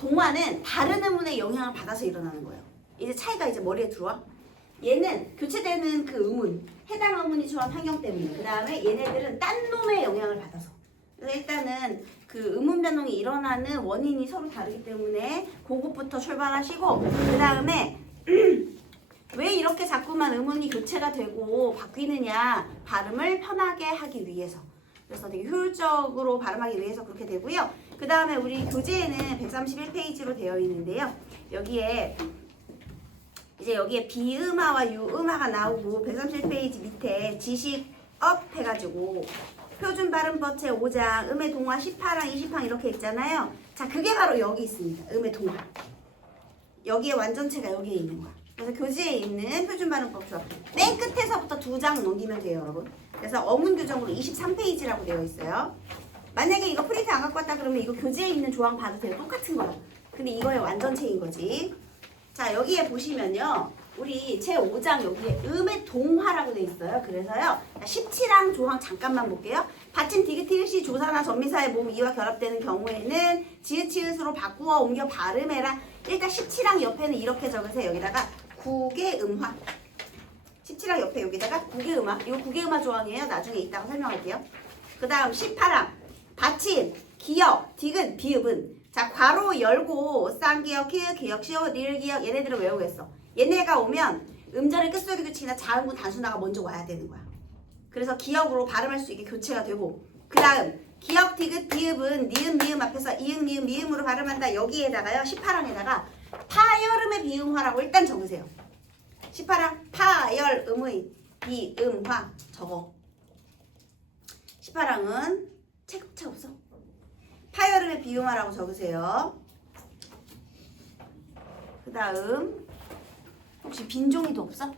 동화는 다른 음운의 영향을 받아서 일어나는 거예요. 이제 차이가 이제 머리에 들어와. 얘는 교체되는 그 음운, 해당 음운이 처한 환경 때문에, 그 다음에 얘네들은 딴 놈의 영향을 받아서. 그래서 일단은 그 음운 변동이 일어나는 원인이 서로 다르기 때문에 그것부터 출발하시고, 그 다음에 왜 이렇게 자꾸만 음운이 교체가 되고 바뀌느냐, 발음을 편하게 하기 위해서. 그래서 되게 효율적으로 발음하기 위해서 그렇게 되고요. 그 다음에 우리 교재에는 131페이지로 되어 있는데요. 여기에 비음화와 유음화가 나오고 131페이지 밑에 지식업 해가지고 표준 발음법 제5장 음의 동화 18항 20항 이렇게 있잖아요. 자, 그게 바로 여기 있습니다. 음의 동화. 여기에 완전체가 여기에 있는 거야. 그래서 교재에 있는 표준 발음법 조합 맨 끝에서부터 2장 넘기면 돼요, 여러분. 그래서 어문 규정으로 23페이지라고 되어 있어요. 만약에 이거 프린트 안 갖고 왔다 그러면 이거 교재에 있는 조항 봐도 돼요. 똑같은 거야. 근데 이거의 완전체인 거지. 자, 여기에 보시면요. 우리 제5장 여기에 음의 동화라고 돼 있어요. 그래서요. 17항 조항 잠깐만 볼게요. 받침 디귿 조사나 전미사의 모음 이와 결합되는 경우에는 지읒치읒으로 바꾸어 옮겨 발음해라. 일단 17항 옆에는 이렇게 적으세요. 여기다가 국의 음화. 17항 옆에 여기다가 국의 음화. 이거 국의 음화 조항이에요. 나중에 이따가 설명할게요. 그 다음 18항 받침, 기역, 디귿, 비읍은 자, 괄호 열고 쌍기역, 키읔, 기역, 시어, 리을, 기역 얘네들을 외우겠어. 얘네가 오면 음절의 끝소리 규칙이나 자음구 단순화가 먼저 와야 되는 거야. 그래서 기역으로 발음할 수 있게 교체가 되고, 그 다음 기역, 디귿, 비읍은 니은, 미음 앞에서 이응, 미음, 미음으로 발음한다. 여기에다가요 18항에다가 파열음의 비음화라고 일단 적으세요. 18항 파열음의 비음화 적어. 18항은 책 없어? 파열음의 비음화라고 적으세요. 그 다음 혹시 빈종이도 없어?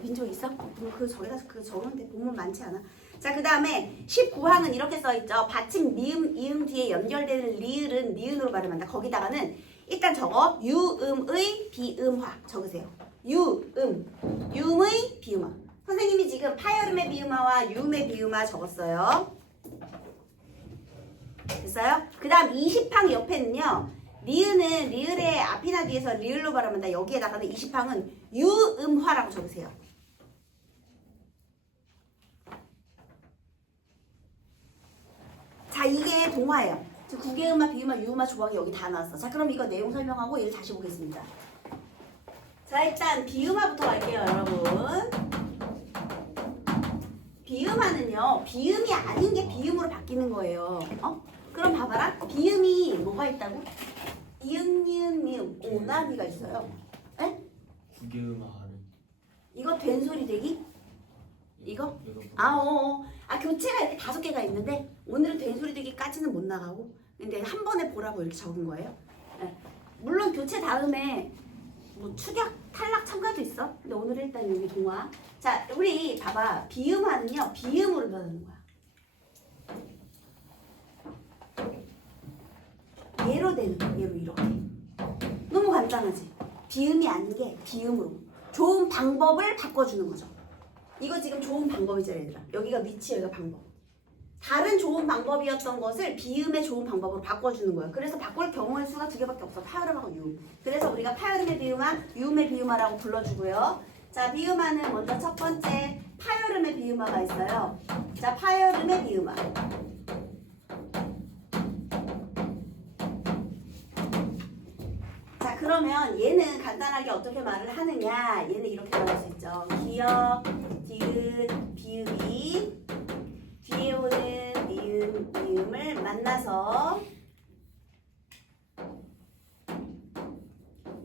빈종 있어? 그 저기다 그 적으면 본문 많지 않아. 자, 그 다음에 19항은 이렇게 써있죠. 받침 미음, 이음 뒤에 연결되는 리을은 니은으로 발음한다. 거기다가는 일단 적어. 유음의 비음화 적으세요. 유음의 비음화. 선생님이 지금 파열음의 비음화와 유음의 비음화 적었어요. 됐어요? 그 다음 20항 옆에는요. 리을은 리을의 앞이나 뒤에서 리을로 발음한다. 여기에다가는 20항은 유음화라고 적으세요. 자, 이게 동화예요. 국의음화, 비음화, 유음화 조항이 여기 다 나왔어. 자, 그럼 이거 내용 설명하고 얘를 다시 보겠습니다. 자, 일단 비음화부터 갈게요, 여러분. 비음화는요, 비음이 아닌 게 비음으로 바뀌는 거예요. 그럼 봐봐라. 비음이 뭐가 있다고? 이응, 니은, 미음, 오나미가 있어요. 에? 국의음화는 이거 된소리 되기? 이거? 교체가 이렇게 5개가 있는데 오늘은 된소리 되기까지는 못 나가고, 근데 한 번에 보라고 이렇게 적은 거예요. 네. 물론 교체 다음에 뭐 축약, 탈락 첨가도 있어. 근데 오늘은 일단 여기 동화. 자, 우리 봐봐. 비음화는요, 비음으로 변하는 거야. 얘로 되는 거야. 얘로 이렇게. 너무 간단하지? 비음이 아닌 게 비음으로. 좋은 방법을 바꿔주는 거죠. 이거 지금 좋은 방법이죠, 얘들아. 여기가 위치, 여기가 방법. 다른 좋은 방법이었던 것을 비음의 좋은 방법으로 바꿔주는 거예요. 그래서 바꿀 경우의 수가 2개밖에 없어. 파열음하고 유음. 그래서 우리가 파열음의 비음화, 유음의 비음화라고 불러주고요. 자, 비음화는 먼저 첫 번째 파열음의 비음화가 있어요. 자, 파열음의 비음화. 자, 그러면 얘는 간단하게 어떻게 말을 하느냐. 얘는 이렇게 말할 수 있죠. 기역, 디귿, 비읍이 뒤에 오는 니은, 미음을 만나서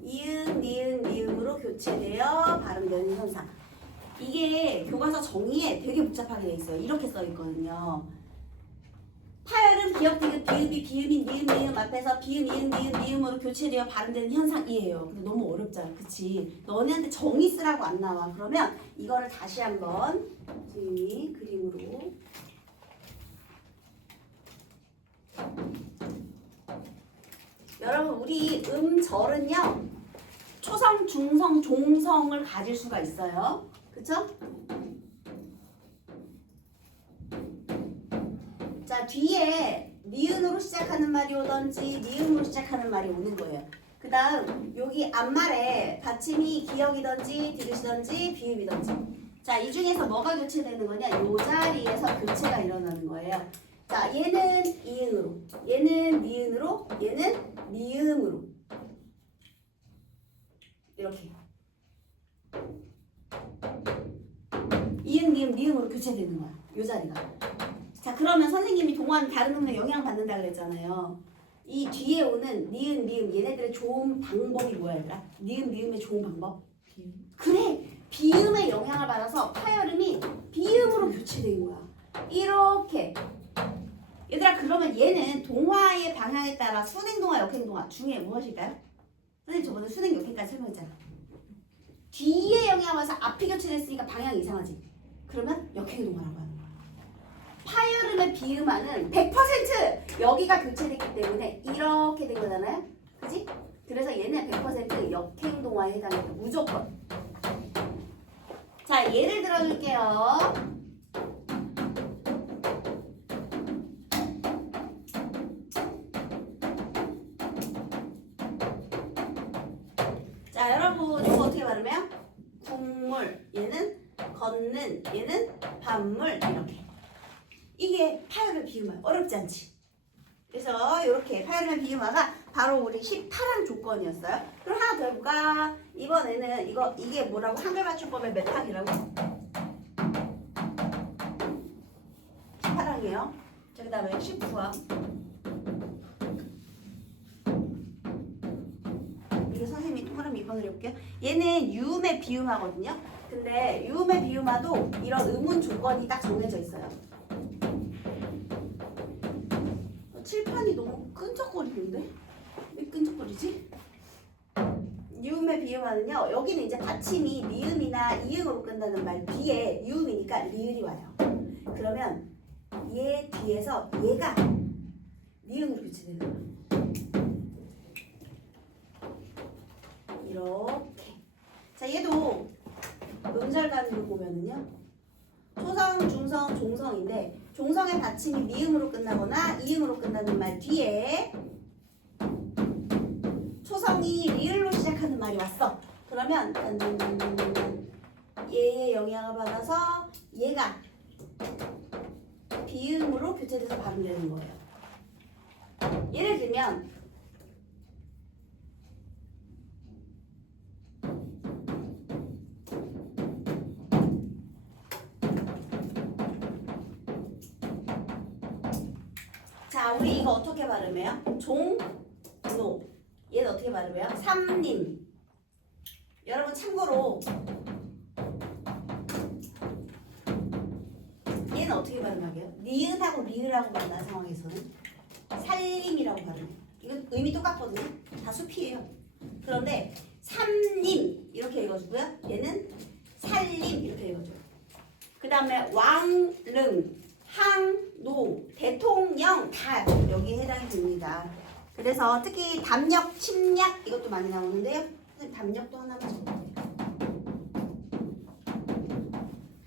이응, 니은, 미음으로 교체되어 발음되는 현상. 이게 교과서 정의에 되게 복잡하게 돼 있어요. 이렇게 써 있거든요. 파열음, 기역, 디귿, 비읍이 비음인 니은, 미음 앞에서 비음, 이응, 니은, 미음으로 교체되어 발음되는 현상이에요. 근데 너무 어렵잖아. 그치? 너네한테 정의 쓰라고 안 나와. 그러면 이거를 다시 한번 선생님이 그림으로 여러분, 우리 음절은요 초성, 중성, 종성을 가질 수가 있어요. 그쵸? 자, 뒤에 니은으로 시작하는 말이 오든지 니은으로 시작하는 말이 오는 거예요. 그 다음 여기 앞말에 받침이 기역이든지 디귿이든지 비읍이든지. 자, 이 중에서 뭐가 교체되는 거냐? 요 자리에서 교체가 일어나는 거예요. 자, 얘는 이응으로, 얘는 니은으로, 얘는 미음으로. 이렇게. 이응, 니은, 미음으로 교체되는 거야. 요 자리가. 자, 그러면 선생님이 동화는 다른 동네 영향받는다 그랬잖아요. 이 뒤에 오는 니은, 미음, 얘네들의 좋은 방법이 뭐야, 얘들아? 니은, 미음의 좋은 방법? 그래! 비음의 영향을 받아서 파열음이 비음으로 교체된 거야. 이렇게. 얘들아, 그러면 얘는 동화의 방향에 따라 순행동화, 역행동화 중에 무엇일까요? 선생님 저번에 순행, 역행까지 설명했잖아. 뒤에 영향을 받아서 앞이 교체됐으니까 방향이 이상하지. 그러면 역행동화라고 하는 거야. 파열음의 비음화는 100% 여기가 교체됐기 때문에 이렇게 된 거잖아요. 그지? 그래서 얘는 100% 역행동화에 해당해요. 무조건. 자, 예를 들어줄게요. 자, 여러분 이거 어떻게 발음해요? 국물, 얘는 걷는, 얘는 밥물 이렇게. 이게 파열의 비음화. 어렵지 않지? 그래서 이렇게 파열의 비음화가 바로 우리 18항 조건이었어요. 그럼 하나 더 해볼까? 이번에는 이게 뭐라고? 한글 맞춤법의 몇 항이라고? 18항이에요. 자, 그 다음에 19항. 이거 선생님이 동그라미 2번으로 해볼게요. 얘는 유음의 비음화거든요. 근데 유음의 비음화도 이런 의문 조건이 딱 정해져 있어요. 칠판이 너무 끈적거리는데? 왜 끈적거리지? 유음의 비음화는요. 여기는 이제 받침이 미음이나 이응으로 끝나는 말 뒤에 유음이니까 리을이 와요. 그러면 얘 뒤에서 얘가 니은으로 교체되는 거예요. 이렇게. 자, 얘도 음절간으로 보면은요. 초성, 중성, 종성인데 종성의 받침이 미음으로 끝나거나 이응으로 끝나는 말 뒤에 초성이 리을로 시작하는 말이 왔어. 그러면 얘의 영향을 받아서 얘가 비음으로 교체돼서 발음되는 거예요. 예를 들면 자, 우리 이거 어떻게 발음해요? 종노. 얘는 어떻게 발음해요? 삼림. 여러분 참고로 얘는 어떻게 발음하게요? 니은하고 리을하고 만난 상황에서는 살림이라고 발음해요. 이건 의미 똑같거든요. 다 숲이에요. 그런데 삼림 이렇게 읽어주고요. 얘는 살림 이렇게 읽어줘요. 그 다음에 왕릉, 항노, 대통령 다 여기에 해당이 됩니다. 그래서 특히 담력, 침략 이것도 많이 나오는데요. 담력도 하나만 적어볼게요.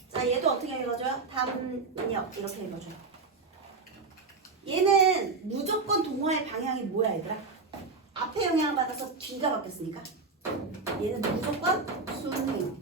자, 얘도 어떻게 읽어줘요? 담력 이렇게 읽어줘요. 얘는 무조건 동화의 방향이 뭐야 얘들아? 앞에 영향을 받아서 뒤가 바뀌었으니까 얘는 무조건 순행.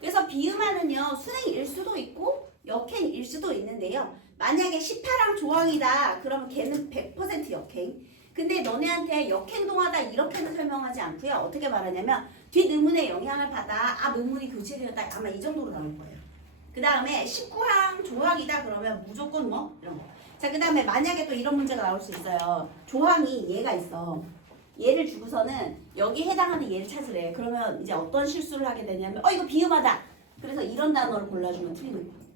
그래서 비음화는요 순행일 수도 있고 역행일 수도 있는데요. 만약에 18항 조항이다 그러면 걔는 100% 역행. 근데 너네한테 역행동화다 이렇게는 설명하지 않고요. 어떻게 말하냐면 뒷의문의 영향을 받아 앞 의문이 교체되었다 아마 이 정도로 나올 거예요. 그 다음에 19항 조항이다 그러면 무조건 뭐 이런 거. 자, 그 다음에 만약에 또 이런 문제가 나올 수 있어요. 조항이 얘가 있어. 얘를 주고서는 여기 해당하는 얘를 찾으래. 그러면 이제 어떤 실수를 하게 되냐면 이거 비음하다. 그래서 이런 단어를 골라주면 틀리는 거예요.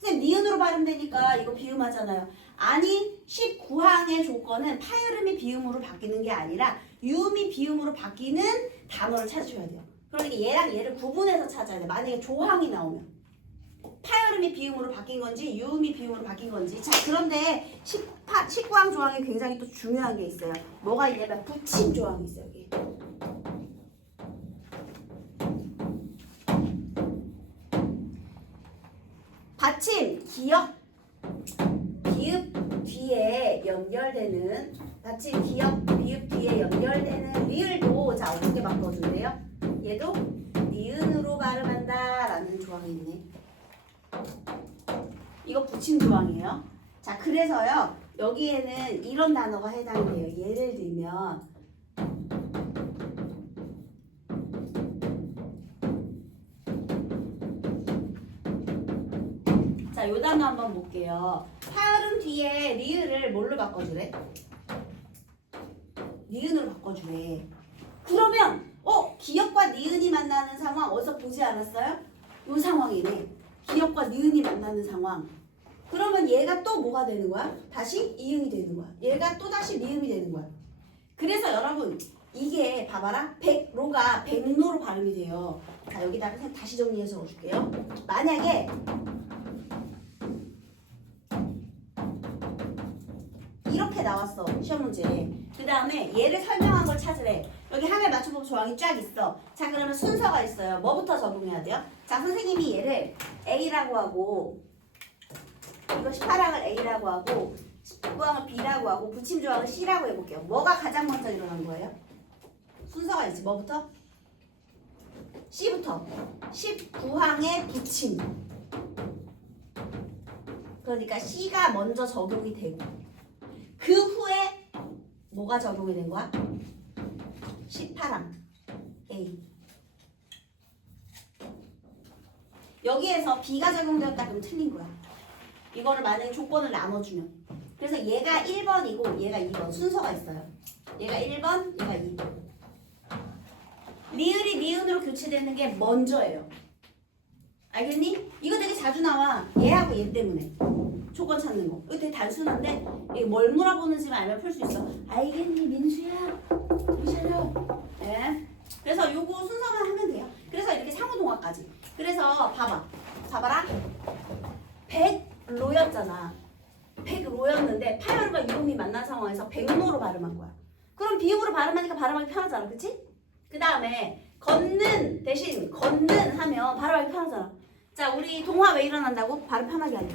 선생님 니은으로 발음되니까 이거 비음하잖아요. 아니 19항의 조건은 파열음이 비음으로 바뀌는 게 아니라 유음이 비음으로 바뀌는 단어를 찾으셔야 돼요. 그러니까 얘랑 얘를 구분해서 찾아야 돼. 만약에 조항이 나오면 파열음이 비음으로 바뀐 건지 유음이 비음으로 바뀐 건지. 자, 그런데 19항 조항이 굉장히 또 중요한 게 있어요. 뭐가 있냐면 붙임 조항이 있어요. 여기. 받침, 기역, 비읍 뒤에 연결되는 받침 기역 비읍 뒤에 연결되는 리을도 자 어떻게 바꿔준대요? 얘도 니은으로 발음한다 라는 조항이 있네. 이거 붙임 조항이에요. 자 그래서요 여기에는 이런 단어가 해당이 돼요. 예를 들면 자, 요 단어 한번 볼게요. 파열음 뒤에 리을을 뭘로 바꿔주래? 니은으로 바꿔주래. 그러면 기역과 니은이 만나는 상황 어디서 보지 않았어요? 요 상황이네. 기역과 니은이 만나는 상황. 그러면 얘가 또 뭐가 되는 거야? 다시 이응이 되는 거야. 얘가 또 다시 미음이 되는 거야. 그래서 여러분 이게 봐봐라. 백로가 백로로 발음이 돼요. 자 여기다가 다시 정리해서 넣어줄게요. 만약에 이렇게 나왔어 시험 문제. 그 다음에 얘를 설명한 걸 찾으래. 여기 항을 맞춤법 조항이 쫙 있어. 자 그러면 순서가 있어요. 뭐부터 적용해야 돼요? 자 선생님이 얘를 A라고 하고 이거 18항을 A라고 하고 19항을 B라고 하고 붙임조항을 C라고 해볼게요. 뭐가 가장 먼저 일어난 거예요? 순서가 있지. 뭐부터? C부터 19항의 붙임. 그러니까 C가 먼저 적용이 되고 그 후에 뭐가 적용이 된 거야? 18항 A. 여기에서 B가 적용되었다 그러면 틀린 거야. 이거를 만약에 조건을 나눠주면. 그래서 얘가 1번이고 얘가 2번 순서가 있어요. 얘가 1번, 얘가 2번. 리을이 니은으로 교체되는 게 먼저예요. 알겠니? 이거 되게 자주 나와. 얘하고 얘 때문에. 조건 찾는 거. 이거 되게 단순한데 이게 뭘 물어보는지만 알면 풀 수 있어. 알겠니 민수야? 미샤려. 네. 그래서 요거 순서만 하면 돼요. 그래서 이렇게 상호동화까지. 그래서 봐봐라. 100로였잖아. 100로였는데 파열과 유음이 만난 상황에서 100로로 발음한 거야. 그럼 비음으로 발음하니까 발음하기 편하잖아. 그치? 그 다음에 걷는 대신 걷는 하면 발음하기 편하잖아. 자 우리 동화 왜 일어난다고? 발음 편하게 하려.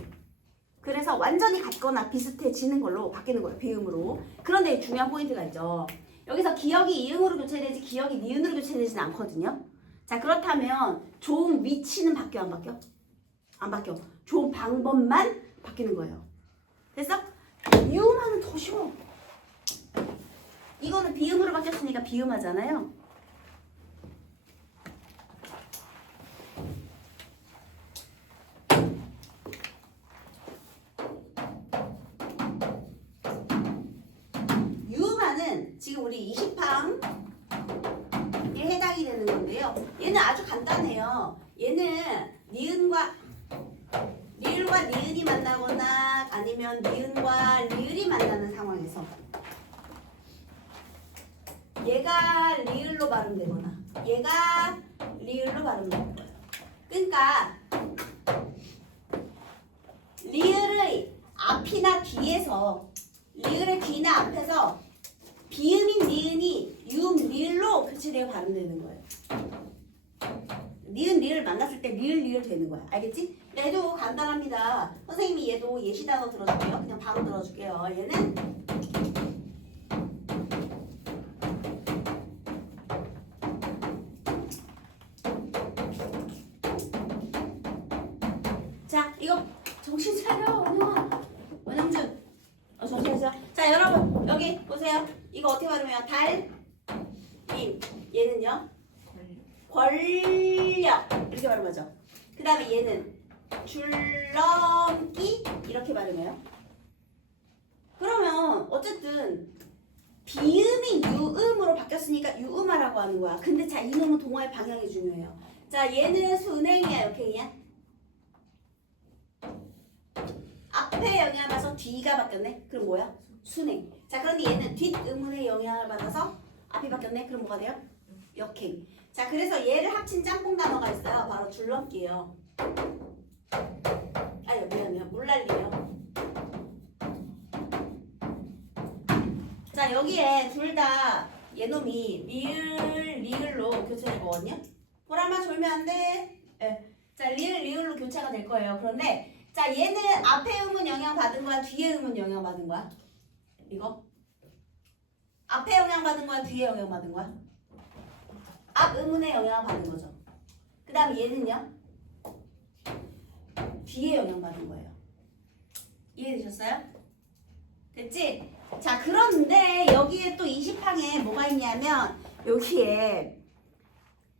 그래서 완전히 같거나 비슷해지는 걸로 바뀌는 거예요. 비음으로. 그런데 중요한 포인트가 있죠. 여기서 기역이 이응으로 교체되지 기역이 니은으로 교체되지는 않거든요. 자 그렇다면 좋은 위치는 바뀌어 안 바뀌어? 안 바뀌어. 좋은 방법만 바뀌는 거예요. 됐어? 유음하는 더 쉬워. 이거는 비음으로 바뀌었으니까 비음하잖아요. 유음하는 지금 우리 20항에 해당이 되는 건데요. 얘는 아주 간단해요. 얘는 니은과 니은이 만나거나 아니면 니은과 리을이 만나는 상황에서 얘가 리을로 발음되거나 얘가 리을로 발음되는 거예요. 그러니까 리을의 앞이나 뒤에서 리을의 뒤나 앞에서 비음인 니은이 유음 리을로 교체되어 발음되는 거예요. 니은 리을 만났을 때 리을 되는 거야. 알겠지? 얘도 간단합니다. 선생님이 얘도 예시 단어 들어줄게요. 그냥 바로 들어줄게요. 얘는 자 이거 정신 차려 원영준 정신 차려. 자 여러분 여기 보세요. 이거 어떻게 발음해요? 달림. 얘는요? 권력 이렇게 발음하죠. 그 다음에 얘는 줄넘기 이렇게 발음해요. 그러면 어쨌든 비음이 유음으로 바뀌었으니까 유음하라고 하는 거야. 근데 자 이놈은 동화의 방향이 중요해요. 자 얘는 순행이야 역행이야? 앞에 영향을 받아서 뒤가 바뀌었네. 그럼 뭐야? 순행. 자 그런데 얘는 뒷음운의 영향을 받아서 앞이 바뀌었네. 그럼 뭐가 돼요? 역행. 자 그래서 얘를 합친 짬뽕 단어가 있어요. 바로 줄넘기예요. 아유 미안해요. 물난리예요. 자 여기에 둘 다 얘놈이 리을로 교체될 거거든요. 보라마 졸면 안 돼. 네. 자 리을로 교체가 될 거예요. 그런데 자 얘는 앞에 음은 영향 받은 거야? 뒤에 음은 영향 받은 거야? 이거 앞에 영향받은 거야? 뒤에 영향받은 거야? 앞 의문에 영향을 받은 거죠. 그 다음에 얘는요? 뒤에 영향받은 거예요. 이해되셨어요? 됐지? 자, 그런데 여기에 또 20항에 뭐가 있냐면 여기에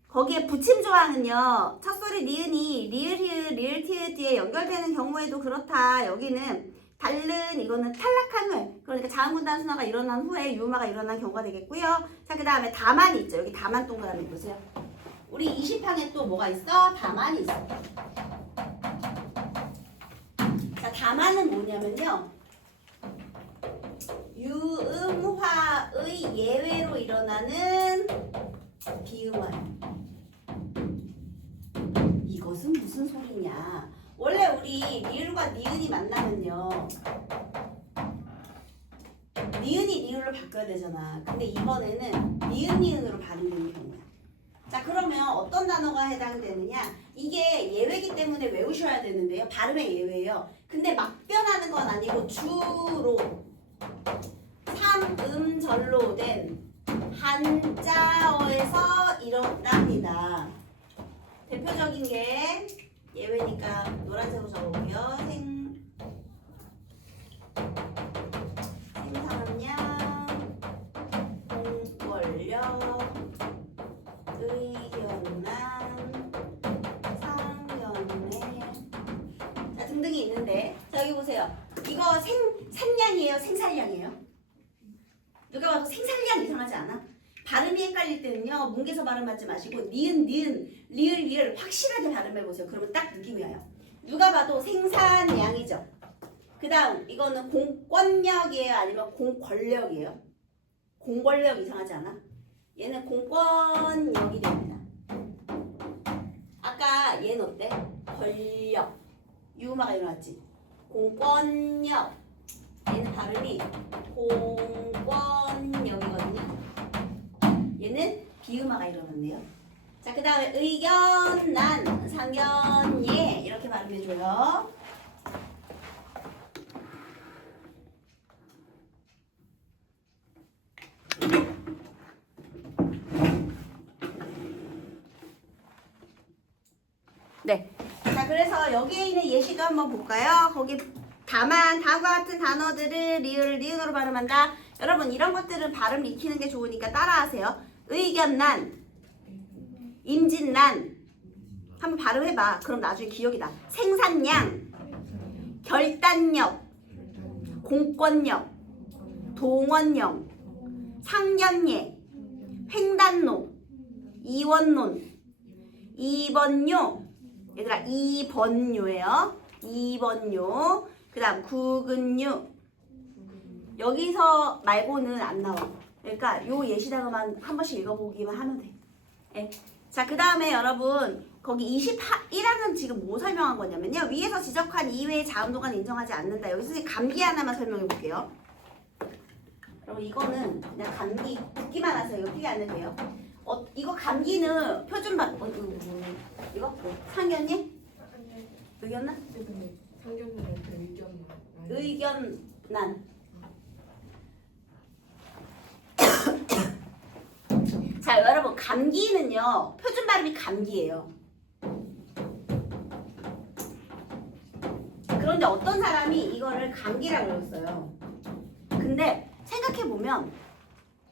거기에 붙임 조항은요. 첫소리 니은이 리을 히읗 리을 티읕 뒤에 연결되는 경우에도 그렇다. 여기는 다른 이거는 탈락한 후에 그러니까 자음분단 순화가 일어난 후에 유음화가 일어난 경우가 되겠고요. 자, 그 다음에 다만이 있죠. 여기 다만 동그라미 보세요. 우리 20항에 또 뭐가 있어? 다만이 있어. 자, 다만은 뭐냐면요. 유음화의 예외로 일어나는 비음화예요. 이것은 무슨 소리냐? 원래 우리 리을과 니은이 만나면요. 니은이 리을로 바뀌어야 되잖아. 근데 이번에는 니은 니은으로 발음되는 경우야. 자, 그러면 어떤 단어가 해당되느냐? 이게 예외이기 때문에 외우셔야 되는데요. 발음의 예외예요. 근데 막 변하는 건 아니고 주로 삼음절로 된 한자어에서 일어납니다. 대표적인 게 예외니까 노란색으로 적어볼게요. 생산량, 공권력, 의견란, 상견례, 자, 등등이 있는데, 자, 여기 보세요. 이거 산량이에요? 생산량이에요? 누가 봐도 생산량 이상하지 않아? 발음이 헷갈릴 때는요, 뭉개서 발음하지 마시고 니은, 니은, 리을, 리을 확실하게 발음해보세요. 그러면 딱 느낌이 와요. 누가 봐도 생산량이죠. 그 다음 이거는 공권력이에요? 아니면 공권력이에요? 공권력 이상하지 않아? 얘는 공권력이 됩니다. 아까 얘는 어때? 권력. 유음화가 일어났지. 공권력. 얘는 발음이 공권력이거든요. 얘는 비음화가 일어났네요. 자, 그 다음에 의견, 난, 상견, 예 이렇게 발음해줘요. 네. 자, 그래서 여기에 있는 예시도 한번 볼까요? 거기 다만 다음과 같은 단어들을 리을, 니은으로 발음한다. 여러분 이런 것들은 발음 익히는 게 좋으니까 따라하세요. 의견난, 임진난 한번 발음해봐. 그럼 나중에 기억이 나. 생산량, 결단력, 공권력, 동원령, 상견례, 횡단로, 이원론, 이번요. 얘들아 2번요예요. 2번요. 그 다음 구근유. 여기서 말고는 안 나와. 그러니까 요 예시당만 한 번씩 읽어보기만 하면 돼. 네. 자, 그 다음에 여러분 거기 21항은 지금 뭐 설명한 거냐면요. 위에서 지적한 이외의 자음도가는 인정하지 않는다. 여기 선생님 감기 하나만 설명해 볼게요. 여러분 이거는 그냥 감기 듣기만 하세요. 이거 필기 안 해도 돼요. 이거 감기는 표준말 이거 상견례? 의견난? 의견난. 자, 여러분 감기는요 표준 발음이 감기예요. 그런데 어떤 사람이 이거를 감기라고 그랬어요. 근데 생각해보면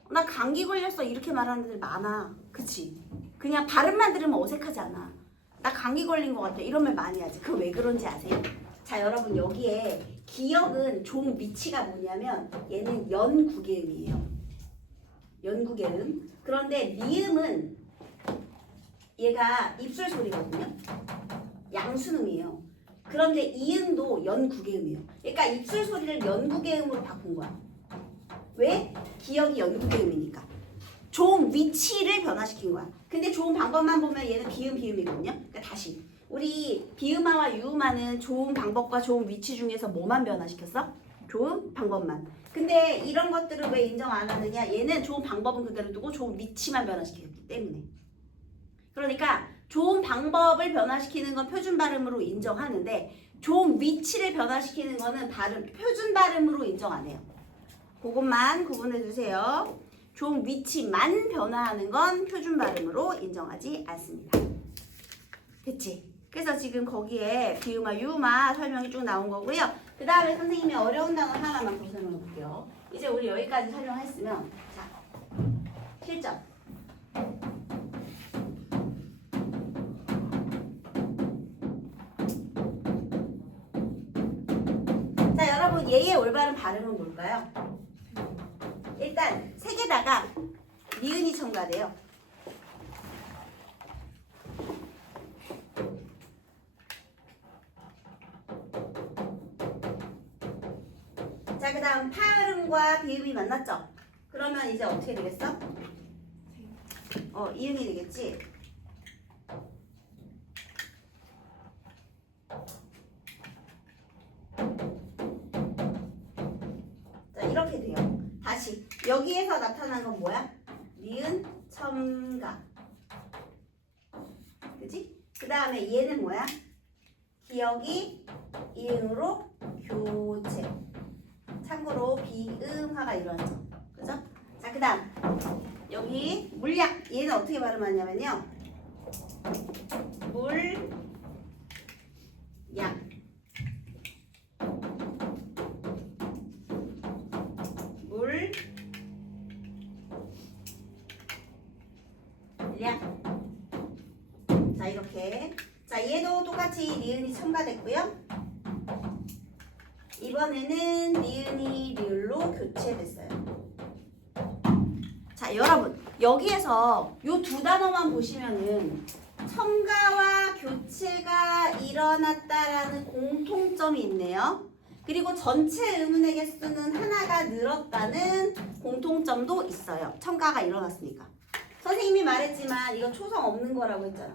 나 감기 걸렸어 이렇게 말하는 애들 많아. 그치? 그냥 발음만 들으면 어색하지 않아. 나 감기 걸린 것 같아 이런 말 많이 하지. 그거 왜 그런지 아세요? 자, 여러분 여기에 기역은 종 위치가 뭐냐면 얘는 연구개음이에요. 연구개음. 그런데 미음은 얘가 입술 소리거든요. 양순음이에요. 그런데 이음도 연구개음이에요. 그러니까 입술 소리를 연구개음으로 바꾼 거야. 왜? 기역이 연구개음이니까. 종 위치를 변화시킨 거야. 근데 좋은 방법만 보면 얘는 비음, 비음이거든요. 그러니까 다시 우리 비음화와 유음화는 좋은 방법과 좋은 위치 중에서 뭐만 변화시켰어? 좋은 방법만. 근데 이런 것들을 왜 인정 안 하느냐? 얘는 좋은 방법은 그대로 두고 좋은 위치만 변화시켰기 때문에. 그러니까 좋은 방법을 변화시키는 건 표준 발음으로 인정하는데 좋은 위치를 변화시키는 거는 표준 발음으로 인정 안 해요. 그것만 구분해 주세요. 종 위치만 변화하는 건 표준 발음으로 인정하지 않습니다. 됐지? 그래서 지금 거기에 비음화, 유음화 설명이 쭉 나온 거고요. 그 다음에 선생님이 어려운 단어 하나만 더 설명해 볼게요. 이제 우리 여기까지 설명했으면 자, 실전. 자, 여러분 얘의 올바른 발음은 뭘까요? 일단 세 개다가 니은이 첨가돼요. 자, 그 다음 파음과 비음이 만났죠? 그러면 이제 어떻게 되겠어? 이응이 되겠지? 자, 이렇게 돼요. 다시 여기에서 나타난 건 뭐야? 니은 첨가. 그치? 그 다음에 얘는 뭐야? 기억이 이응으로 교체. 참고로 비음화가 일어났죠. 그죠? 자, 그 다음 여기 물약. 얘는 어떻게 발음하냐면요. 물약. 물약. 자, 이렇게. 자, 얘도 똑같이 니은이 첨가됐고요. 이번에는 니은이 리을로 교체됐어요. 자, 여러분 여기에서 요 두 단어만 보시면은 첨가와 교체가 일어났다라는 공통점이 있네요. 그리고 전체 의문의 개수는 하나가 늘었다는 공통점도 있어요. 첨가가 일어났으니까. 선생님이 말했지만 이거 초성 없는 거라고 했잖아.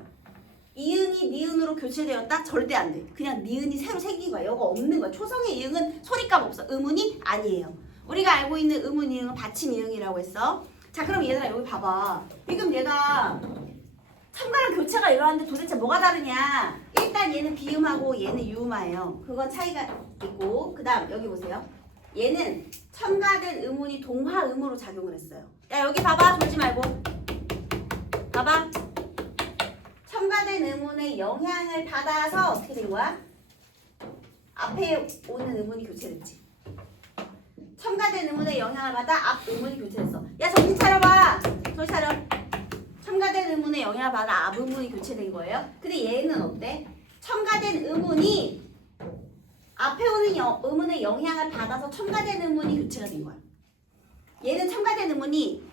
이응이 니은으로 교체되었다? 절대 안 돼. 그냥 니은이 새로 생긴 거야. 이거 없는 거야. 초성의 이응은 소리값 없어. 의문이 아니에요. 우리가 알고 있는 의문 이응은 받침 이응이라고 했어. 자, 그럼 얘들아 여기 봐봐. 지금 얘가 첨가랑 교체가 일어났는데 도대체 뭐가 다르냐? 일단 얘는 비음하고 얘는 유음화예요. 그건 차이가 있고, 그 다음 여기 보세요. 얘는 첨가된 의문이 동화음으로 작용을 했어요. 야, 여기 봐봐. 보지 말고. 봐봐. 첨가된 의문의 영향을 받아서 어떻게 된 거야? 앞에 오는 의문이 교체됐지. 첨가된 의문의 영향을 받아 앞 의문이 교체됐어. 야, 정신 차려봐. 정신 차려. 첨가된 의문의 영향을 받아 앞 의문이 교체된 거예요. 근데 얘는 어때? 첨가된 의문이 앞에 오는 의문의 영향을 받아서 첨가된 의문이 교체가 된 거야. 얘는 첨가된 의문이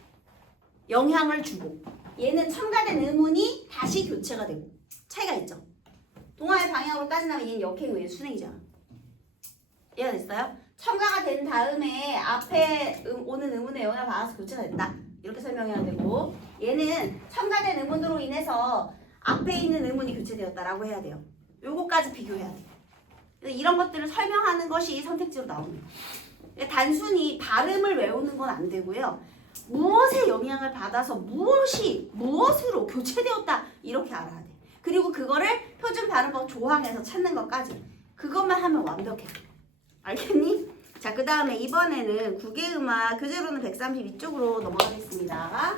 영향을 주고 얘는 첨가된 의문이 다시 교체가 되고 차이가 있죠. 동화의 방향으로 따진다면 얘는 역행이고 얘는 순행이잖아. 이해가 됐어요? 첨가가 된 다음에 앞에 오는 의문의 영향을 받아서 교체가 됐다. 이렇게 설명해야 되고 얘는 첨가된 의문으로 인해서 앞에 있는 의문이 교체되었다라고 해야 돼요. 요거까지 비교해야 돼. 그래서 이런 것들을 설명하는 것이 선택지로 나옵니다. 단순히 발음을 외우는 건 안 되고요. 무엇의 영향을 받아서 무엇이 무엇으로 교체되었다 이렇게 알아야 돼. 그리고 그거를 표준 발음법 조항에서 찾는 것까지 그것만 하면 완벽해. 알겠니? 자, 그 다음에 이번에는 구개음화 교재로는 132쪽으로 넘어가겠습니다.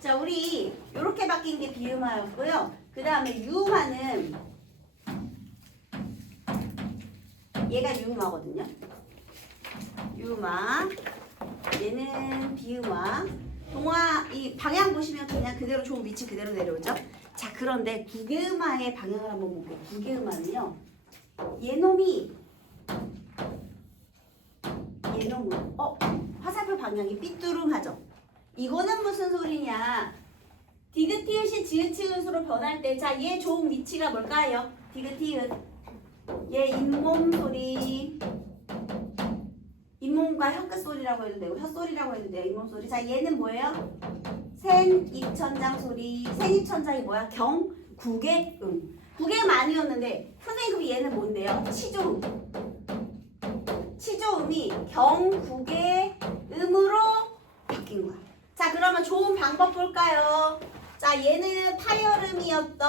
자, 우리 이렇게 바뀐 게 비음화였고요. 그 다음에 유음화는 얘가 유음화거든요. 유음화, 얘는 비음화. 동화 이 방향 보시면 그냥 그대로 좋은 위치 그대로 내려오죠. 자, 그런데 구개음화의 방향을 한번 볼게요. 구개음화는요. 얘놈이 화살표 방향이 삐뚤음하죠. 이거는 무슨 소리냐? 디귿티읕이 지읒치읒으로 변할 때, 자, 얘 좋은 위치가 뭘까요? 디귿티읒. 얘 잇몸 소리. 잇몸과 혀끝 소리라고 해도 되고, 혀소리라고 해도 돼요. 잇몸 소리. 자, 얘는 뭐예요? 생입천장 소리. 생입천장이 뭐야? 구개음. 구개음 아니었는데 선생님 그럼 얘는 뭔데요? 치조음. 치조음이 경국의 음으로 바뀐 거야. 자, 그러면 좋은 방법 볼까요? 자, 얘는 파열음이었던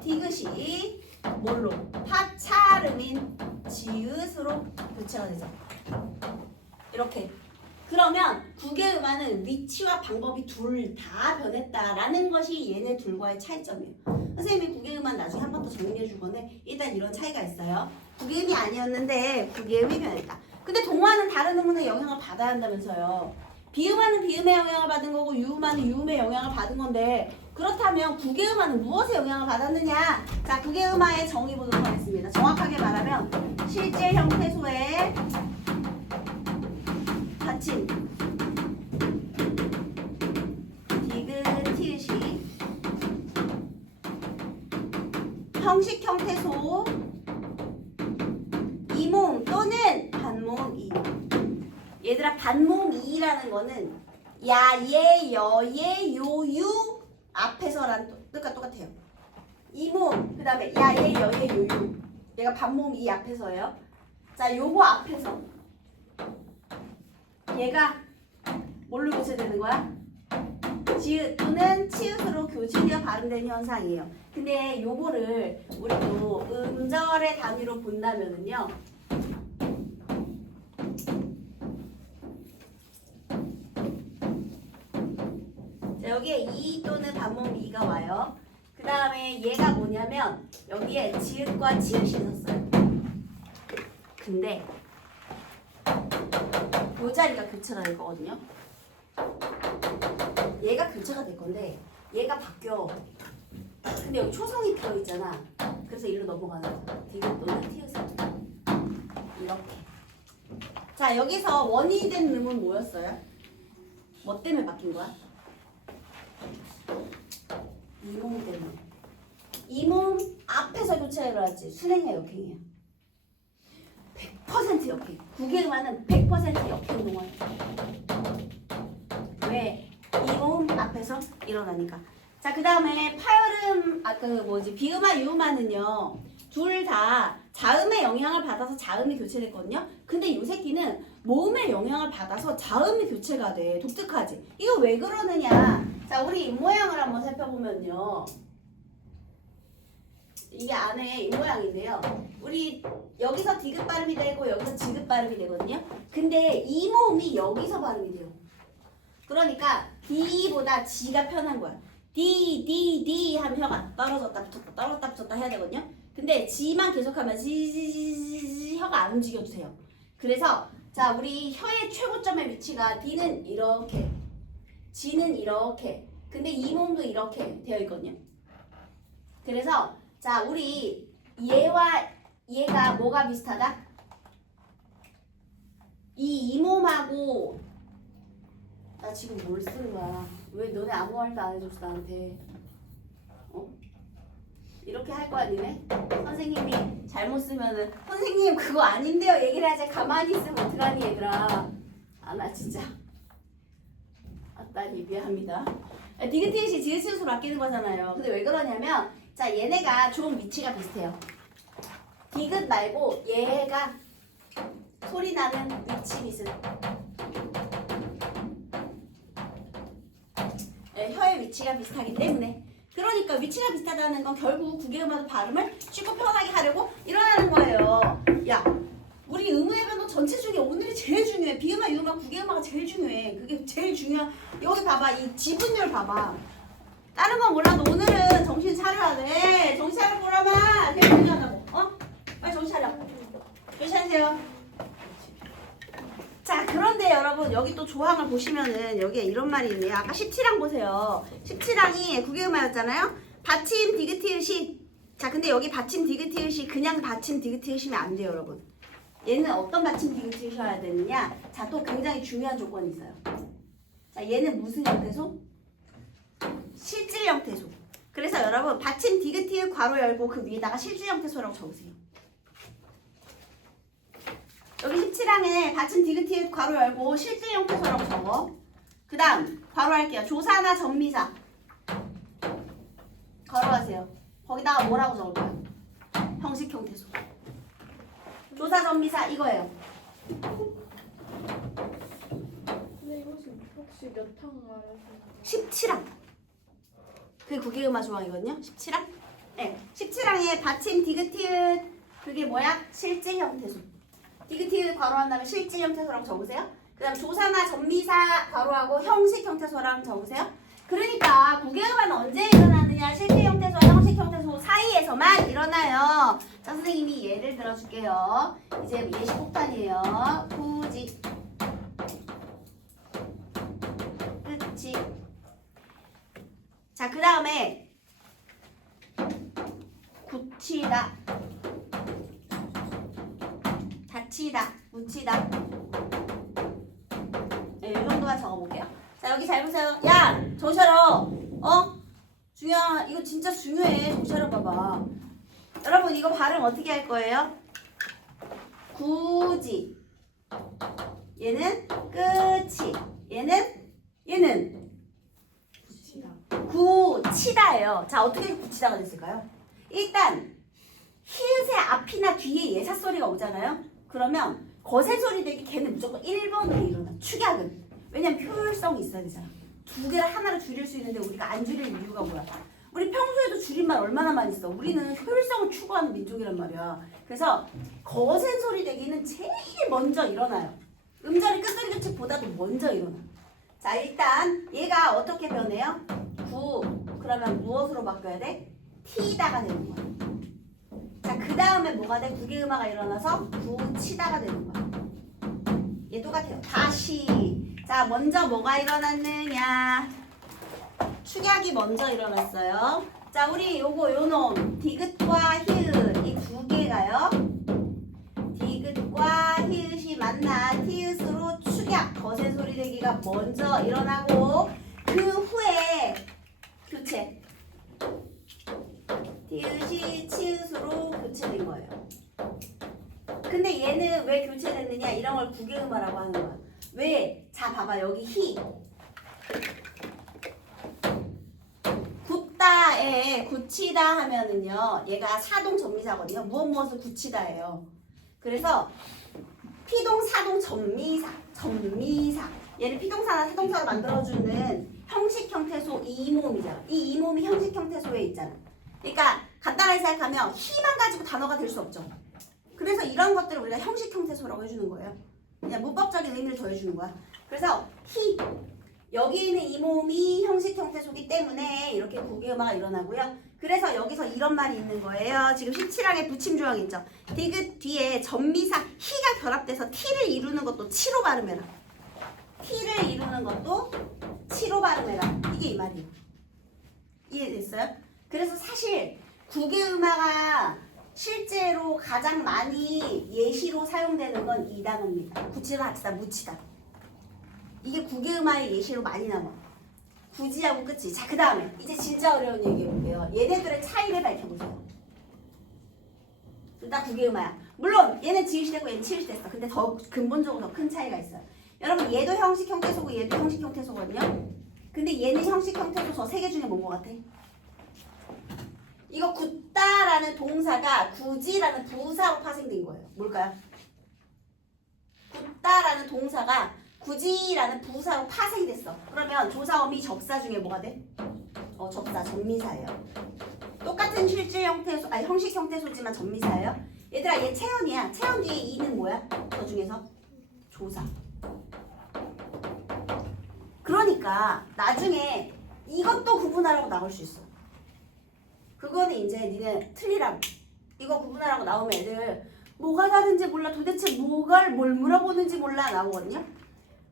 디귿이 뭘로? 파찰음인 지읒으로 교체가 되죠. 이렇게. 그러면 국의 음화는 위치와 방법이 둘 다 변했다라는 것이 얘네 둘과의 차이점이에요. 선생님이 국의 음화 나중에 한 번 더 정리해 줄 건데 일단 이런 차이가 있어요. 국의 음이 아니었는데 국의 음이 변했다. 근데 동화는 다른 음문의 영향을 받아야 한다면서요. 비음화는 비음의 영향을 받은 거고 유음화는 유음의 영향을 받은 건데 그렇다면 국의 음화는 무엇의 영향을 받았느냐? 자, 국의 음화의 정의 보도록 하겠습니다. 정확하게 말하면 실제 형태소의 받침 디귿 티읕이 형식 형태소 이모음 또는 반모음 이. 얘들아 반모음 이라는 거는 야, 얘, 여, 얘, 요, 유 앞에서란 뜻과 똑같아요. 이모음 그 다음에 야, 얘, 여, 얘, 요, 유 얘가 반모음 이 앞에서예요. 자, 요거 앞에서 얘가 뭘로 교체되는 거야? 지읒 또는 치읒으로 교체되어 발음되는 현상이에요. 근데 요거를 우리도 음절의 단위로 본다면은요. 자, 여기에 이 또는 반모음 이가 와요. 그 다음에 얘가 뭐냐면 여기에 지읒과 치읒이 있었어요. 근데 요 자리가 교체가 될 거거든요. 얘가 교체가 될 건데 얘가 바뀌어. 근데 여기 초성이 비어 있잖아. 그래서 일로 넘어가는 거야. 디귿 또는 티읕 이렇게. 자, 여기서 원인이 된 음은 뭐였어요? 뭐 때문에 바뀐 거야? 이모음 때문에. 이모음 앞에서 교체가 일어났지. 순행이야 역행이야? 100% 역행. 국의 음화는 100% 역행 동화야. 왜? 이모음 앞에서 일어나니까. 자, 그 다음에 파열음, 비음화, 유음화는요, 둘 다 자음의 영향을 받아서 자음이 교체됐거든요. 근데 요 새끼는 모음의 영향을 받아서 자음이 교체가 돼. 독특하지? 이거 왜 그러느냐? 자, 우리 입모양을 한번 살펴보면요. 이게 안에 입모양인데요. 우리 여기서 디귿 발음이 되고 여기서 지귿 발음이 되거든요. 근데 이 모음이 여기서 발음이 돼요. 그러니까 D보다 G가 편한 거야. D 하면 혀가 떨어졌다 붙었다 떨어졌다 붙었다 해야 되거든요. 근데 G만 계속하면 G 혀가 안 움직여도 돼요. 그래서 자, 우리 혀의 최고점의 위치가 D는 이렇게, G는 이렇게, 근데 이 몸도 이렇게 되어 있거든요. 그래서 자, 우리 얘와 얘가 뭐가 비슷하다? 이 이몸하고 나 지금 뭘 쓰는 거야? 왜 너네 아무 말도 안 해줬어 나한테? 어? 이렇게 할 거야 니네? 선생님이 잘못 쓰면은 선생님 그거 아닌데요 얘기를 하지. 가만히 있으면 어떡하니 얘들아. 아, 나 진짜 아따니 미안합니다. 디귿 티읕이 지읒 치읒으로 바뀌는 거잖아요. 근데 왜 그러냐면 자, 얘네가 좀 위치가 비슷해요. 디귿 말고 얘가 소리 나는 위치 비슷. 네, 혀의 위치가 비슷하기 때문에. 그러니까 위치가 비슷하다는 건 결국 국의 음화도 발음을 쉽고 편하게 하려고 일어나는 거예요. 야, 우리 음의 변호 전체 중에 오늘이 제일 중요해. 비음화, 유음화, 국의 음화가 제일 중요해. 그게 제일 중요한. 여기 봐봐, 이 지분율 봐봐. 다른 건 몰라도 오늘은 정신 차려야 돼. 정신 차려 보라마. 되게 중요하다고. 어? 빨리 정신 차려. 정신 차리세요. 자, 그런데 여러분 여기 또 조항을 보시면은 여기에 이런 말이 있네요. 아까 17항 보세요. 17항이 국의 음화였잖아요. 받침 디귿 티읕이. 자, 근데 여기 받침 디귿 티읕이 그냥 받침 디귿 티읕이면 안 돼요, 여러분. 얘는 어떤 받침 디귿 티읕이어야 되느냐? 자, 또 굉장히 중요한 조건이 있어요. 자, 얘는 무슨 형태소? 실질 형태소. 그래서 여러분 받침 디귿 티읕 괄호 열고 그 위에다가 실질 형태소라고 적으세요. 여기 17항에 받침 디귿 티읕 괄호 열고 실질 형태소라고 적어. 그 다음 괄호 할게요. 조사나 전미사 괄호하세요. 거기다가 뭐라고 적을까요? 형식 형태소. 조사 전미사 이거예요. 근데 이것은 혹시 몇 항 말하시는 거예요? 17항. 그게 국외음화 조항이거든요. 17항. 네. 17항에 받침 디귿티읕 그게 뭐야? 실질 형태소. 디귿티읕 괄호한 다음에 실질 형태소라고 적으세요. 그 다음 조사나 전미사 괄호하고 형식 형태소랑 적으세요. 그러니까 국외음화는 언제 일어나느냐? 실질 형태소와 형식 형태소 사이에서만 일어나요. 자, 선생님이 예를 들어줄게요. 이제 예시 폭탄이에요. 굳이 끝이. 자, 그 다음에 굳히다, 닫히다, 묻히다. 네, 이 정도만 적어볼게요. 자, 여기 잘 보세요. 야, 정셔러. 중요한, 이거 진짜 중요해. 정셔러 봐봐. 여러분, 이거 발음 어떻게 할 거예요? 굳이. 얘는 끝이. 얘는 굳히다예요. 자, 어떻게 굳히다가 됐을까요? 일단 히읗의 앞이나 뒤에 예사 소리가 오잖아요. 그러면 거세 소리 되기 걔는 무조건 1번으로 일어나. 축약은. 왜냐면 효율성이 있어야 되잖아. 두 개를 하나로 줄일 수 있는데 우리가 안 줄일 이유가 뭐야? 우리 평소에도 줄임말 얼마나 많이 써. 우리는 효율성을 추구하는 민족이란 말이야. 그래서 거센 소리 되기는 제일 먼저 일어나요. 음절의 끝소리 규칙보다도 먼저 일어나. 자, 일단 얘가 어떻게 변해요? 그러면 무엇으로 바뀌어야 돼? 티다가 되는 거야. 자, 그 다음에 뭐가 돼? 국외음화가 일어나서 굳히다가 되는 거야. 얘 똑같아요. 다시. 자, 먼저 뭐가 일어났느냐? 축약이 먼저 일어났어요. 자, 우리 요놈 디귿과 히읗 이 두 개가요. 디귿과 히읗이 만나 티읕으로 축약 거센 소리 되기가 먼저 일어나고 그 후에 교체. 티읕이 치읕으로 교체된 거예요. 근데 얘는 왜 교체됐느냐? 이런 걸 국외음화라고 하는 거야. 왜? 자, 봐봐. 여기 히. 굳다에 굳히다 하면은요. 얘가 사동 전미사거든요. 무엇을 굳히다예요. 그래서 피동, 사동, 전미사. 얘는 피동사나 사동사로 만들어주는 형식 형태소 이모음이잖아. 이 이모음이 형식 형태소에 있잖아. 그러니까 간단하게 생각하면 히만 가지고 단어가 될 수 없죠. 그래서 이런 것들을 우리가 형식 형태소라고 해주는 거예요. 그냥 문법적인 의미를 더해주는 거야. 그래서 히 여기 있는 이 모음이 형식 형태소기 때문에 이렇게 국외음화가 일어나고요. 그래서 여기서 이런 말이 있는 거예요. 지금 17항에 붙임 조항 있죠. 디귿 뒤에 전미사 히가 결합돼서 티를 이루는 것도 치로 발음해라. 티를 이루는 것도 치로 발음해라. 이게 이 말이에요. 이해됐어요? 그래서 사실 국외음화가 실제로 가장 많이 예시로 사용되는 건 이 단어입니다. 굳히다, 닫히다, 묻히다. 이게 국외음화의 예시로 많이 나와. 굳이하고 끝이. 자, 그 다음에 이제 진짜 어려운 얘기 해볼게요. 얘네들의 차이를 밝혀보세요. 둘 다 국외음화야. 물론 얘는 지읒이되고 얘는 치읒됐어. 근데 더 근본적으로 더 큰 차이가 있어요. 여러분 얘도 형식 형태소고 얘도 형식 형태소거든요. 근데 얘는 형식 형태소 저 세 개 중에 뭔 것 같아? 이거 굳다라는 동사가 굳이라는 부사로 파생된 거예요. 뭘까요? 굳다라는 동사가 굳이라는 부사로 파생이 됐어. 그러면 조사어미 접사 중에 뭐가 돼? 접사, 전미사예요. 똑같은 실질 형태소, 아니 형식 형태소지만 전미사예요. 얘들아, 얘 체언이야. 체언 뒤에 이는 뭐야? 저 중에서 조사. 그러니까 나중에 이것도 구분하라고 나올 수 있어. 그거는 이제 니네 틀리라고. 이거 구분하라고 나오면 애들 뭐가 다른지 몰라. 도대체 뭘 물어보는지 몰라 나오거든요.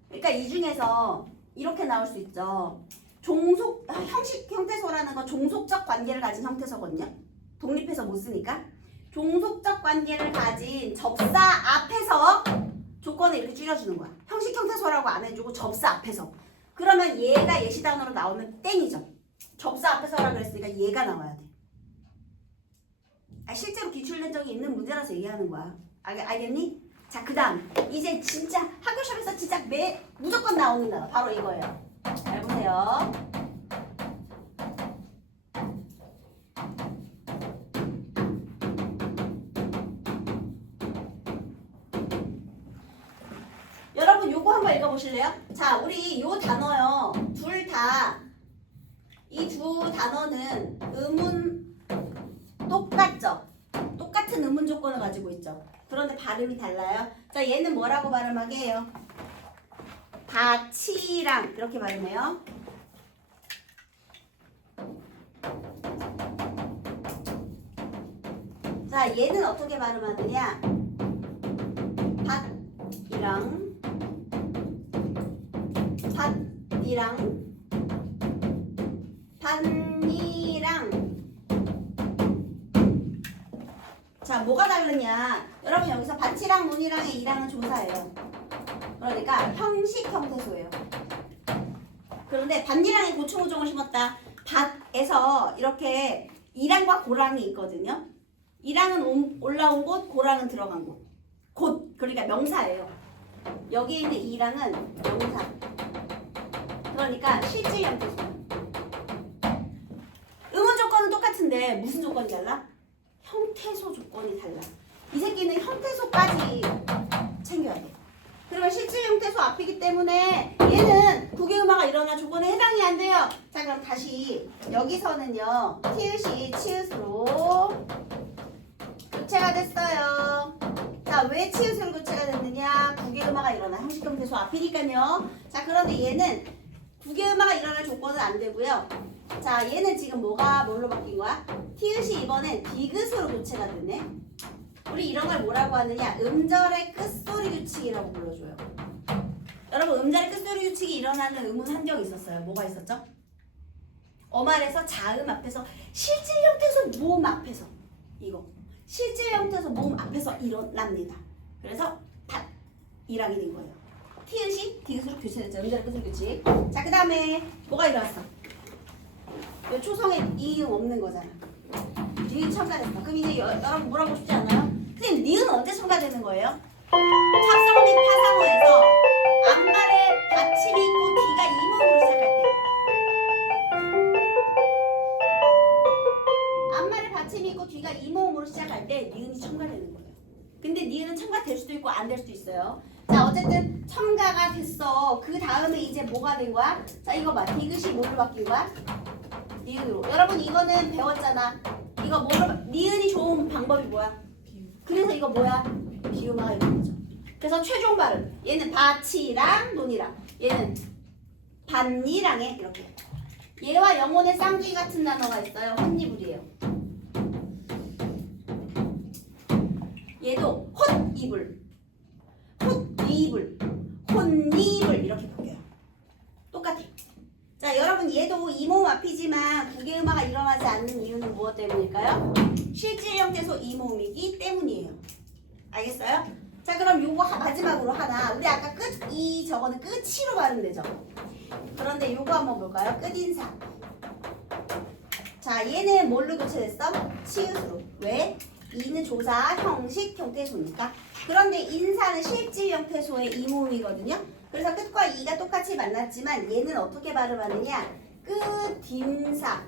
그러니까 이 중에서 이렇게 나올 수 있죠. 형식 형태소라는 건 종속적 관계를 가진 형태소거든요. 독립해서 못 쓰니까. 종속적 관계를 가진 접사 앞에서 조건을 이렇게 줄여주는 거야. 형식 형태소라고 안 해주고 접사 앞에서. 그러면 얘가 예시 단어로 나오면 땡이죠. 접사 앞에서라 그랬으니까 얘가 나와야 돼. 실제로 기출된 적이 있는 문제라서 얘기하는 거야. 알겠니? 자, 그 다음 이제 진짜 학교 시험에서 진짜 무조건 나오는 단어 바로 이거예요. 잘 보세요. 요거 한번 읽어보실래요? 자, 우리 요 단어요. 둘 다 이 두 단어는 음운 똑같죠? 똑같은 음운 조건을 가지고 있죠. 그런데 발음이 달라요. 자, 얘는 뭐라고 발음하게 해요? 밭이랑 이렇게 발음해요. 자, 얘는 어떻게 발음하느냐? 밭이랑 반이랑 자, 뭐가 다르냐? 여러분 여기서 밭이랑 논이랑의 이랑은 조사예요. 그러니까 형식 형태소예요. 그런데 반이랑의 고충우종을 심었다. 밭에서 이렇게 이랑과 고랑이 있거든요. 이랑은 올라온 곳, 고랑은 들어간 곳. 곳, 그러니까 명사예요. 여기에 있는 이랑은 명사. 그러니까 실질 형태소예요. 음운 조건은 똑같은데 무슨 조건이 달라? 형태소 조건이 달라. 이 새끼는 형태소까지 챙겨야 돼. 그러면 실질 형태소 앞이기 때문에 얘는 국외음화가 일어나 조건에 해당이 안 돼요. 자, 그럼 다시 여기서는요. 티읕이 치읓으로 교체가 됐어요. 자, 왜 치읓으로 교체가 됐느냐? 국외음화가 일어나 형식 형태소 앞이니까요. 자, 그런데 얘는 국외음화가 일어날 조건은 안 되고요. 자, 얘는 지금 뭐가 뭘로 바뀐 거야? 티읕이 이번엔 디귿으로 교체가 됐네. 우리 이런 걸 뭐라고 하느냐? 음절의 끝소리 규칙이라고 불러줘요. 여러분, 음절의 끝소리 규칙이 일어나는 음운 한정이 있었어요. 뭐가 있었죠? 어말에서 자음 앞에서 실질 형태소 모음 앞에서 이거 실질 형태소 모음 앞에서 일어납니다. 그래서 밭이랑이 된 거예요. 티읕이 디귿으로 교체됐죠. 음절의 끝소리 규칙. 자, 그 다음에 뭐가 일어났어? 이 초성에 이음 없는 거잖아. 니은 첨가됐어. 그럼 이제 여러분 물어보고 싶지 않아요? 선생님, 니은 언제 첨가되는 거예요? 합성 및 파상어에서 앞말에 받침이 있고 뒤가 이음으로 시작할 때. 앞말에 받침이 있고 뒤가 이모음으로 시작할 때 니은이 첨가되는 거예요. 근데 니은은 첨가될 수도 있고 안 될 수도 있어요. 자, 어쨌든 첨가가 됐어. 그 다음에 이제 뭐가 된 거야? 자, 이거 봐. 디귿이 뭘로 바뀐 거야? 니은으로. 여러분 이거는 배웠잖아. 이거 뭐로 니은이 좋은 방법이 뭐야? 그래서 이거 뭐야? 비음화가 있는 거죠. 그래서 최종 발음. 얘는 밭이랑 논이랑. 얘는 반이랑에 이렇게. 얘와 영혼의 쌍둥이 같은 단어가 있어요. 혼이불이에요. 얘도 헛이불, 헛이불, 혼이불 이렇게 바뀌어요. 똑같아. 자, 여러분 얘도 이모음 앞이지만 국외음화가 일어나지 않는 이유는 무엇 때문일까요? 실질 형태소 이모음이기 때문이에요. 알겠어요? 자, 그럼 요거 마지막으로 하나. 우리 아까 저거는 끝이로 발음되죠? 그런데 요거 한번 볼까요? 끝인사. 자, 얘는 뭘로 교체됐어? 치읓으로. 왜? 이는 조사, 형식, 형태소니까. 그런데 인사는 실질 형태소의 이모음이거든요. 그래서 끝과 이가 똑같이 만났지만 얘는 어떻게 발음하느냐? 끝임사.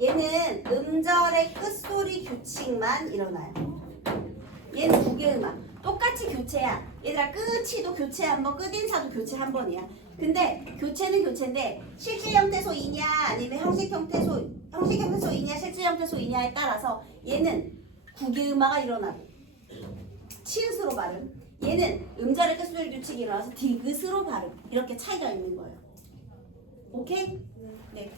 얘는 음절의 끝소리 규칙만 일어나요. 얘는 국외음화. 똑같이 교체야. 얘들아, 끝이도 교체 한 번, 끝인사도 교체 한 번이야. 근데 교체는 교체인데 실질 형태소이냐 아니면 형식 형태소이냐 실질 형태소이냐에 따라서 얘는 국외음화가 일어나고 치읓으로 발음. 얘는 음절의 끝소리 규칙이 일어나서 디귿으로 발음. 이렇게 차이가 있는 거예요. 오케이? 네.